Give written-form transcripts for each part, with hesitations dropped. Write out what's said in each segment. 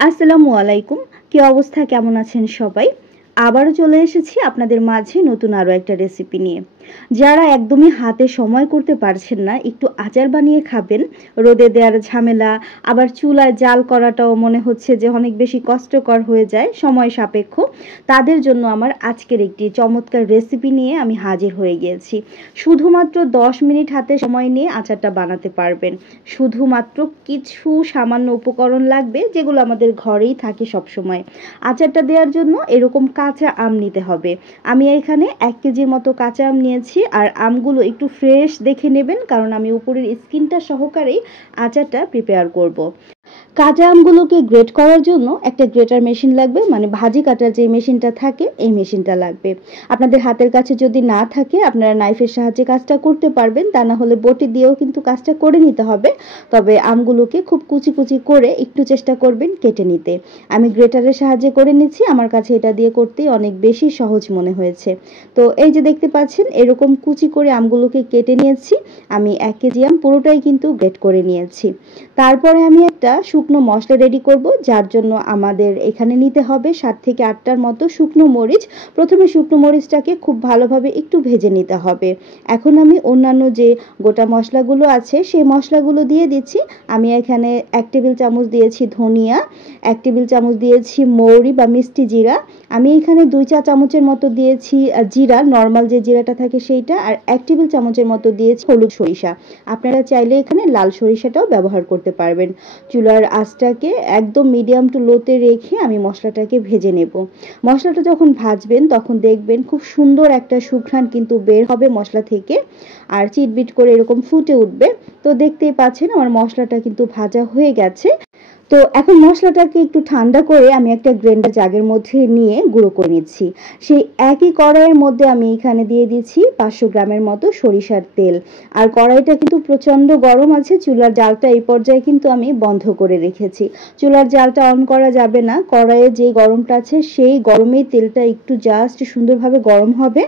আসসালামু আলাইকুম। কি অবস্থা, কেমন আছেন সবাই? আবারও চলে এসেছি আপনাদের মাঝে নতুন আরো একটা রেসিপি নিয়ে। যারা একদমই হাতে সময় করতে পারছেন না, একটু আচার বানিয়ে খাবেন, রোদে দেওয়ার ঝামেলা, আবার চুলায় জাল করাটাও মনে হচ্ছে যে অনেক বেশি কষ্টকর হয়ে যায়, সময় সাপেক্ষ, তাদের জন্য আমার আজকের একটি চমৎকার রেসিপি নিয়ে আমি হাজির হয়ে গিয়েছি। শুধুমাত্র 10 মিনিট হাতে সময় নিয়ে আচারটা বানাতে পারবেন। শুধুমাত্র কিছু সামান্য উপকরণ লাগবে, যেগুলো আমাদের ঘরেই থাকে সবসময়। আচারটা দেওয়ার জন্য এরকম কাঁচা আম নিতে হবে। আমি এখানে 1 কেজির মতো কাঁচা আম নিয়েছি। আর আমগুলো একটু ফ্রেশ দেখে নেবেন, কারণ আমি উপরের স্কিনটা সহকারেই আচারটা প্রিপেয়ার করব। কাঁচা আমগুলোকে গ্রেট করার জন্য একটা গ্রেটার মেশিন লাগবে, মানে ভাজি কাটার যে মেশিনটা থাকে এই মেশিনটা লাগবে। আপনাদের হাতের কাছে যদি না থাকে আপনারা নাইফের সাহায্যে কাজটা করতে পারবেন, তা না হলে বটি দিয়েও কিন্তু কাজটা করে নিতে হবে। তবে আমগুলোকে খুব কুচি কুচি করে একটু চেষ্টা করবেন কেটে নিতে। আমি গ্রেটারের সাহায্যে করে নিচ্ছি, আমার কাছে এটা দিয়ে করতেই অনেক বেশি সহজ মনে হয়েছে। তো এই যে দেখতে পাচ্ছেন, এরকম কুচি করে আমগুলোকে কেটে নিয়েছি। আমি 1 কেজি আম পুরোটাই কিন্তু গ্রেট করে নিয়েছি। তারপরে আমি একটা শুকনো মশলা রেডি করব, যার জন্য আমাদের এখানে নিতে হবে 7 থেকে 8টার মতো শুকনো মরিচ। প্রথমে শুকনো মরিচটাকে খুব ভালোভাবে একটু ভেজে নিতে হবে। এখন আমি অন্যান্য যে গোটা মশলাগুলো আছে সেই মশলাগুলো দিয়ে দিচ্ছি। আমি এখানে 1 টেবিল চামচ দিয়েছি ধনিয়া, 1 টেবিল চামচ দিয়েছি মৌরি বা মিষ্টি জিরা। আমি এখানে 2 চা চামচের মতো দিয়েছি জিরা, নর্মাল যে জিরাটা থাকে সেইটা, আর 1 টেবিল চামচের মতো দিয়েছি হলুদ সরিষা। আপনারা চাইলে এখানে লাল সরিষাটাও ব্যবহার করতে পারবেন। চুলার আঁচটাকে একদম মিডিয়াম টু লোতে রেখে আমি মশলাটাকে ভেজে নেব। মশলাটা যখন ভাজবেন তখন দেখবেন খুব সুন্দর একটা সুঘ্রাণ কিন্তু বের হবে মশলা থেকে, আর চিটবিট করে এরকম ফুটে উঠবে। তো দেখতেই পাচ্ছেন আমার মশলাটা কিন্তু ভাজা হয়ে গেছে। তো এখন মশলাটাকে একটু ঠান্ডা করে আমি একটা গ্রাইন্ডার জাগের মধ্যে নিয়ে গুঁড়ো করে নিচ্ছি। সেই একই কড়াইয়ের মধ্যে আমি এখানে দিয়ে দিচ্ছি 500 গ্রামের মতো সরিষার তেল। আর কড়াইটা কিন্তু প্রচণ্ড গরম আছে, চুলার জালটা এই পর্যায়ে কিন্তু আমি বন্ধ করে রেখেছি। চুলার জালটা অন করা যাবে না, কড়াইয়ে যে গরমটা আছে সেই গরমেই তেলটা একটু জাস্ট সুন্দরভাবে গরম হবে।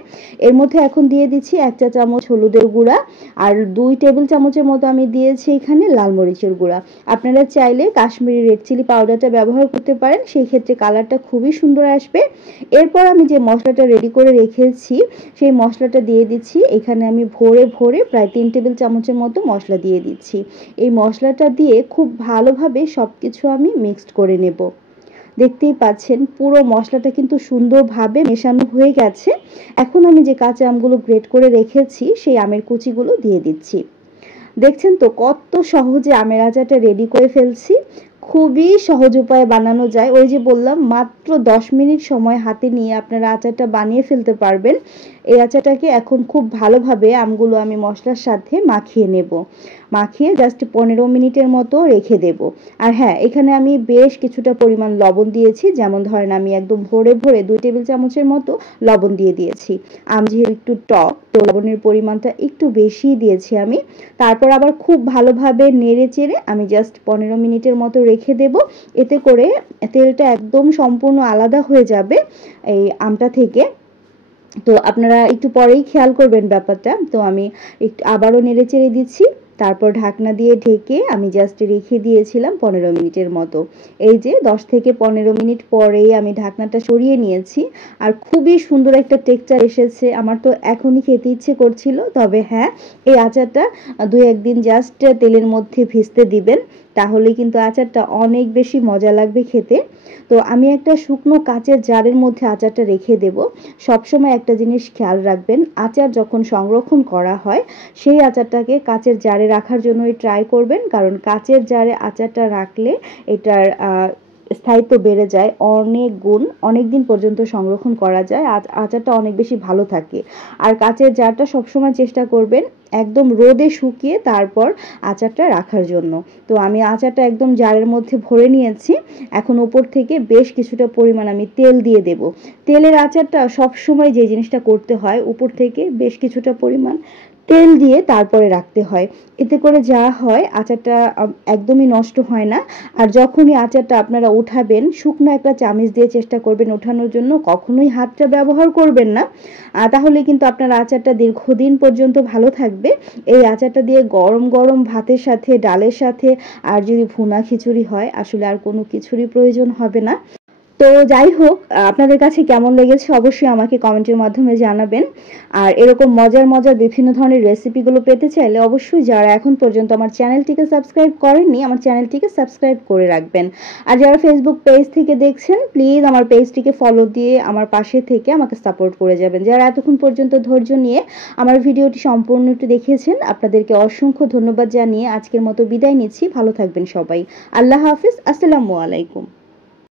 এর মধ্যে এখন দিয়ে দিচ্ছি 1 চা চামচ হলুদের গুঁড়া, আর 2 টেবিল চামচের মতো আমি দিয়েছি এখানে লাল মরিচের গুঁড়া। আপনারা চাইলে কাশ্মীরি রেড চিলি পাউডারটা ব্যবহার করতে পারেন, সেই ক্ষেত্রে কালারটা খুবই সুন্দর আসবে। এরপর আমি যে মশলাটা রেডি করে রেখেছি সেই মশলাটা দিয়ে দিচ্ছি। এখানে আমি ভরে ভরে প্রায় 3 টেবিল চামচের মতো মশলা দিয়ে দিচ্ছি। এই মশলাটা দিয়ে খুব ভালোভাবে সবকিছু আমি মিক্সড করে নেব। দেখতেই পাচ্ছেন পুরো মশলাটা কিন্তু সুন্দরভাবে মেশানো হয়ে গেছে। এখন আমি যে কাঁচা আমগুলো গ্রেট করে রেখেছি সেই আমের কুচিগুলো দিয়ে দিচ্ছি। দেখছেন তো কত সহজে আমের আচারটা রেডি করে ফেলছি। খুবই সহজ উপায়ে বানানো যায়। ওই যে বললাম, মাত্র 10 মিনিট সময় হাতে নিয়ে আপনারা আচারটা বানিয়ে ফেলতে পারবেন। এই আচারটাকে এখন খুব ভালোভাবে আমগুলো আমি মশলার সাথে মাখিয়ে নেব। মাখিয়ে জাস্ট 15 মিনিটের মতো রেখে দেব। আর হ্যাঁ, এখানে আমি বেশ কিছুটা পরিমাণ লবণ দিয়েছি। যেমন ধরেন আমি একদম ভরে ভরে 2 টেবিল চামচের মতো লবণ দিয়ে দিয়েছি। আম যেহেতু একটু টক, তো লবণের পরিমাণটা একটু বেশিই দিয়েছি আমি। তারপর আবার খুব ভালোভাবে নেড়ে চেড়ে আমি জাস্ট 15 মিনিটের মতো রেখে দেব। এতে করে তেলটা একদম সম্পূর্ণ আলাদা হয়ে যাবে এই আমটা থেকে। তো আপনারা একটু পরেই খেয়াল করবেন ব্যাপারটা। তো আমি একটু আবারও নেড়ে চেড়ে দিচ্ছি। তারপর ঢাকনা দিয়ে ঢেকে আমি জাস্ট রেখে দিয়েছিলাম 15 মিনিটের মতো। এই যে 10 থেকে 15 মিনিট পরেই আমি ঢাকনাটা সরিয়ে নিয়েছি। আর খুবই সুন্দর একটা টেক্সচার এসেছে। আমার তো এখনই খেতে ইচ্ছে করছিল। তবে হ্যাঁ, এই আচারটা 2-1 দিন জাস্ট তেলের মধ্যে ভিজতে দিবেন, তাহলে কিন্তু আচারটা অনেক বেশি মজা লাগবে খেতে। তো আমি একটা শুকনো কাচের জারের মধ্যে আচারটা রেখে দেব। সবসময় একটা জিনিস খেয়াল রাখবেন, আচার যখন সংরক্ষণ করা হয় সেই আচারটাকে কাচের জারে রাখার জন্যই ট্রাই করবেন, কারণ কাচের জারে আচারটা রাখলে এটার স্থায়িত্ব বেড়ে যায় অনেক গুণ, অনেক দিন পর্যন্ত সংরক্ষণ করা যায়, আচারটা অনেক বেশি ভালো থাকে। আর কাচের জারটা সবসময় চেষ্টা করবেন একদম রোদে শুকিয়ে তারপর আচারটা রাখার জন্য। তো আমি আচারটা একদম জারের মধ্যে ভরে নিয়েছি। এখন উপর থেকে বেশ কিছুটা পরিমাণ আমি তেল দিয়ে দেব। তেলের আচারটা সবসময় যে জিনিসটা করতে হয়, উপর থেকে বেশ কিছুটা পরিমাণ তেল দিয়ে তারপরে রাখতে হয়। এতে করে যা হয় আচারটা একদমই নষ্ট হয় না। আর যখনই আচারটা আপনারা উঠাবেন শুকনো একটা চামিচ দিয়ে চেষ্টা করবেন ওঠানোর জন্য, কখনোই হাতটা ব্যবহার করবেন না। তাহলে কিন্তু আপনার আচারটা দীর্ঘদিন পর্যন্ত ভালো থাকবে। এই আচারটা দিয়ে গরম গরম ভাতের সাথে, ডালের সাথে, আর যদি ভুনা খিচুড়ি হয় আসলে আর কোনো কিছুরই প্রয়োজন হবে না। তো যাই হোক, আপনাদের কাছে কেমন লেগেছে অবশ্যই আমাকে কমেন্টের মাধ্যমে জানাবেন। আর এরকম মজার মজার বিভিন্ন ধরনের রেসিপিগুলো পেতে চাইলে অবশ্যই যারা এখন পর্যন্ত আমার চ্যানেলটিকে সাবস্ক্রাইব করেননি আমার চ্যানেলটিকে সাবস্ক্রাইব করে রাখবেন। আর যারা ফেসবুক পেজ থেকে দেখছেন প্লিজ আমার পেজটিকে ফলো দিয়ে আমার পাশে থেকে আমাকে সাপোর্ট করে যাবেন। যারা এতক্ষণ পর্যন্ত ধৈর্য নিয়ে আমার ভিডিওটি সম্পূর্ণটি দেখেছেন আপনাদেরকে অসংখ্য ধন্যবাদ জানিয়ে আজকের মতো বিদায় নিচ্ছি। ভালো থাকবেন সবাই। আল্লাহ হাফিজ। আসসালামু আলাইকুম।